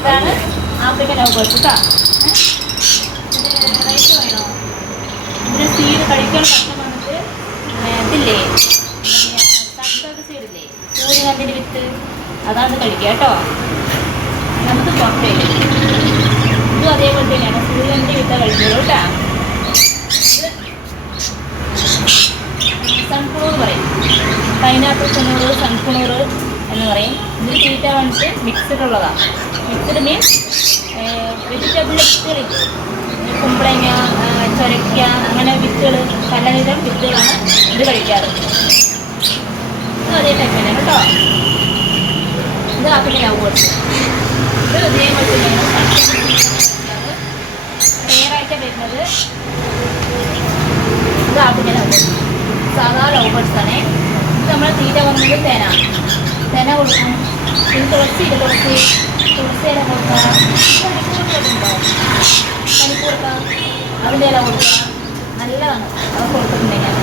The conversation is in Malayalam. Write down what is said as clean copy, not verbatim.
ഇതാണ് ആഫ്രിക്കൻ ലവ്ബേർഡ്സ് കേട്ടോ. റൈസ് വേണോ? ഇതിന് സീഡ് കഴിക്കാൻ പറ്റുന്ന വന്നിട്ട് ഇതില്ലേ, സൺഫ്ലവർ സീഡില്ലേ, സൂര്യകാന്തിൻ്റെ വിത്ത്, അതാണ് കഴിക്കുക കേട്ടോ. നമുക്ക് പുറത്തേക്ക് ഇതും അതേപോലെ തന്നെയാണ്, സൂര്യകാന്തിൻ്റെ വിത്ത കഴിക്കുള്ളൂ കേട്ടോ. സൺഫ്ലവർ പറയും, പൈനാപ്പിൾ കുണൂറ്, സൺഫ്ലവർ എന്ന് പറയും. ഇതിൽ തീറ്റ വന്നിട്ട് മിക്സഡ് ഉള്ളതാണ്. മിക്സഡ് മീൻസ് വെജിറ്റബിൾ വിത്തുകളില്ലേ, കുമ്പളങ്ങ, ചൊരക്ക, അങ്ങനെ വിത്തുകൾ, പലവിധം വിത്തുകളാണ് ഇത് കഴിക്കാറ്. ഇത് അതേ ടൈപ്പ് തന്നെ കേട്ടോ. ഇത് ആഫ്രിക്കൻ ലവ്ബേർഡ്സ്. ഇത് അതേപോലെ തന്നെയാണ് ക്ലിയറായിട്ട് വരുന്നത്. ഇത് ആഫ്രിക്കൻ ലവ്ബേർഡ്സ്, സാധാ ലവ്ബേർഡ്സാണ്. ഇത് നമ്മൾ തീറ്റ വന്നത് തേന കൊടുക്കും. പിന്നെ തുളസിയില കൊടുക്കുക, പനിക്കൂർക്ക, അതിൻ്റെ ഇല കൊടുക്കുക. നല്ലതാണ് അത് കൊടുത്തിട്ടുണ്ടെങ്കിൽ.